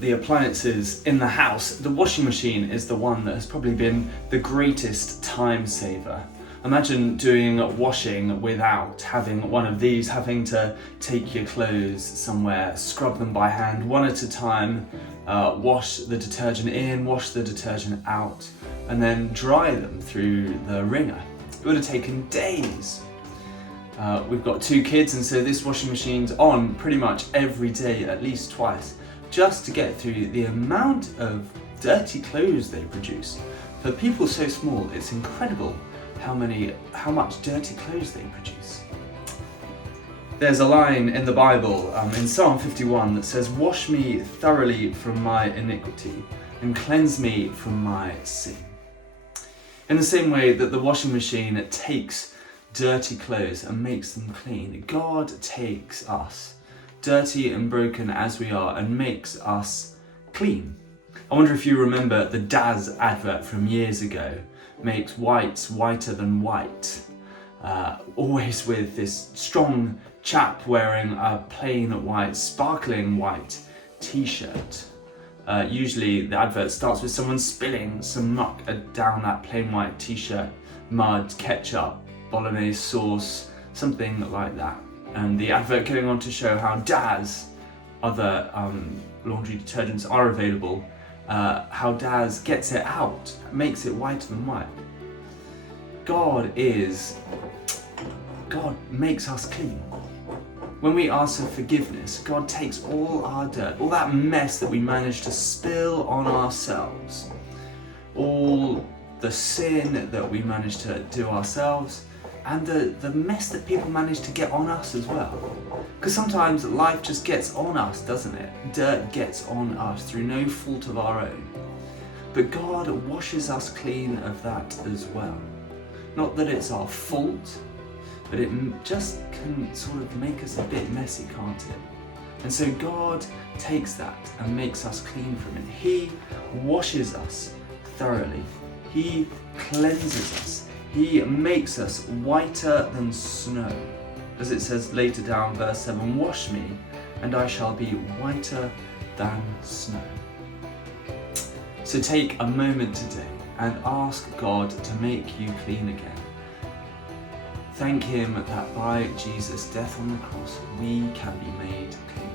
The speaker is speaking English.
the appliances in the house, the washing machine is the one that has probably been the greatest time saver. Imagine doing washing without having one of these, having to take your clothes somewhere, scrub them by hand one at a time, wash the detergent in, wash the detergent out, and then dry them through the wringer. It would have taken days. We've got 2 kids, and so this washing machine's on pretty much every day, at least twice, just to get through the amount of dirty clothes they produce. For people so small, it's incredible how much dirty clothes they produce. There's a line in the Bible, in Psalm 51, that says, "Wash me thoroughly from my iniquity and cleanse me from my sin." In the same way that the washing machine takes dirty clothes and makes them clean, God takes us, dirty and broken as we are, and makes us clean. I wonder if you remember the Daz advert from years ago. Makes whites whiter than white. Always with this strong chap wearing a plain white, sparkling white t-shirt. Usually the advert starts with someone spilling some muck down that plain white t-shirt, mud, ketchup, bolognese sauce, something like that. And the advert going on to show how Daz, other laundry detergents are available, how Daz gets it out, makes it whiter than white. God makes us clean. When we ask for forgiveness, God takes all our dirt, all that mess that we managed to spill on ourselves, all the sin that we managed to do ourselves, and the mess that people manage to get on us as well. Because sometimes life just gets on us, doesn't it? Dirt gets on us through no fault of our own. But God washes us clean of that as well. Not that it's our fault, but it just can sort of make us a bit messy, can't it? And so God takes that and makes us clean from it. He washes us thoroughly. He cleanses us. He makes us whiter than snow. As it says later down, verse 7, "Wash me, and I shall be whiter than snow." So take a moment today and ask God to make you clean again. Thank Him that by Jesus' death on the cross, we can be made clean.